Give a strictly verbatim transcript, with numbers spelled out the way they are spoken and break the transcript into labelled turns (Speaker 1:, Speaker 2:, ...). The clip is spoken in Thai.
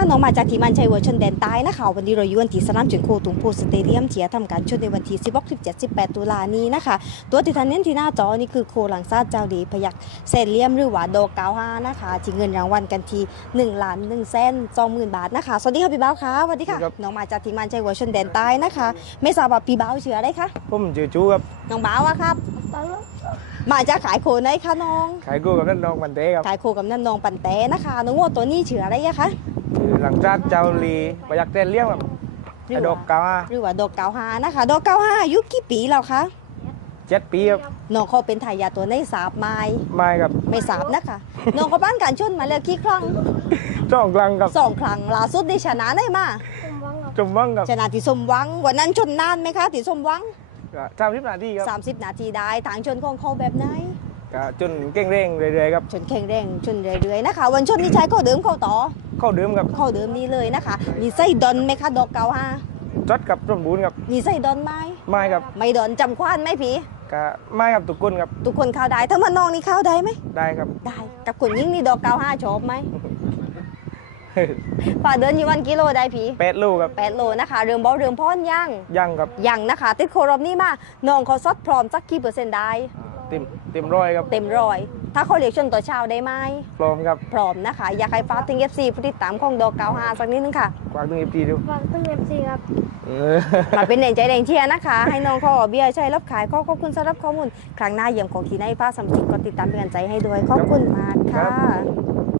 Speaker 1: น้องมาจากที่มันชัยเวอร์ชนแดนใต้นะคะวันนี้เราอยู่กันที่สนามจุนโคตุงโพสเตเดียมเชียร์ทำการชนในวันที่สิบหก สิบเจ็ด สิบแปดตุลานี้นะคะตัวที่ท่านเน้นที่หน้าจอนี่คือโคหลังซาเจ้าดีพยักเซนเลียมหรือว่าโดเก้าห้านะคะที่เงินรางวัลกันที่หนึ่งล้านหนึ่งแสนสองหมื่นบาทนะคะสวัสดีค่ะพี่เบ้าค่ะสวัสดีค่ะน้องมาจากที่มันชัยเวอร์ชนแดนใต้นะคะไม่ทราบว่าพี่เบ้าเชื่ออะไรคะ
Speaker 2: ผมชื่อจูครับ
Speaker 1: น้องเบ้าอะครับมาจากขายโคไหนคะน้อง
Speaker 2: ขายกู้กับนั่นน้องมันเต้ครับ
Speaker 1: ขายโคกับนั่นน้องปันเต้นะคะน้องวัวตัวนี้เชื่ออะไรอะคะ
Speaker 2: คือหลังจากเจ้าลีประยักเต้นเลี้ยงแบบไอ้ดอกกาว่า
Speaker 1: หรือว่าดอกเก้าห้านะคะดอกเก้าห้าอายุกี่ปีแล้วคะ
Speaker 2: เจ็ดปีครับ
Speaker 1: น้องเขาเป็นทายาทตัวในสาบไม้
Speaker 2: ไม่ครับ
Speaker 1: ไม่สาบนะคะน้องเขาบ้านการชนมาแล้วกี่ครั้ง
Speaker 2: สองครั้งครับ
Speaker 1: สองครั้งล่าสุดได้ชนะได้มา
Speaker 2: จมวังครับ
Speaker 1: ชนะที่สมหวังวันนั้นชนนานไหมคะที่สมหวัง
Speaker 2: สามสิบนาทีครับ
Speaker 1: สามสิบนาทีได้ทางชนของเขาแบบไหน
Speaker 2: ก็จนเก่งเร่งเรื่อยๆครับ
Speaker 1: ชนแข็งแรงชนเรื่อยๆนะคะวันชนนี่ใช้เข้าเดิมเข้าต่อ
Speaker 2: เข้าเดิมครับ
Speaker 1: เข้าเดิมนี่เลยนะคะมีไส้ดอนไหมคะดอกเก้าห้า
Speaker 2: จดกับสมบูรณ์ครับ
Speaker 1: มีไส้ดอนไหม
Speaker 2: ไม่ครับ
Speaker 1: ไม่ดอนจำคว้านไหมพี่
Speaker 2: ก็ไม่ครับทุกคนครับ
Speaker 1: ทุกคนเข้าได้ถ้ามันน้องนี่เข้าได้ไหม
Speaker 2: ได้ครับ
Speaker 1: ได้กับคนยิ่งนี่ดอกเก้าห้าชอบไหมฝ่าเดินอยู่วันกิโลได้พี่
Speaker 2: แปดโลครับ
Speaker 1: แปดโลนะคะเรื่องบอลเรื่องพ้อนย่าง
Speaker 2: ย่างครับ
Speaker 1: ย่างนะคะติดโครอบนี่มาน้องเขาซดพร้อมสักกี่เปอร์เซ็นต์ได้
Speaker 2: เต็มเต็มร้อยครับ
Speaker 1: เต็มร้อยถ้าเขาเรียกชนต่อเช้าได้ไหม
Speaker 2: พร้อมครับ
Speaker 1: พร้อมนะคะอยากให้ฟ้าติงเอฟซีผู้ติดตามของดอกเก้าห้าสักนิดนึงค่ะ
Speaker 2: ฝากตึงเอฟซีดู
Speaker 3: ฝากตึงเอฟซีครับ
Speaker 1: มาเป็นแรงใจแรงเชียร์นะคะให้น้องเขาเบียร์ใช้รับขายขอบคุณสำหรับข้อมูลครั้งหน้าเยี่ยมของทีในฟ้าสำจิตก็ติดตามเป็นกำลังใจให้ด้วยขอบคุณมากค่ะ